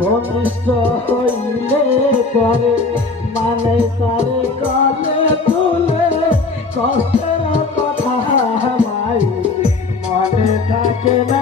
ঘনিষ্ঠ হইলে পরে মানে তারে কালে তুলে কষ্টের কথা মাই মনে থাকে না।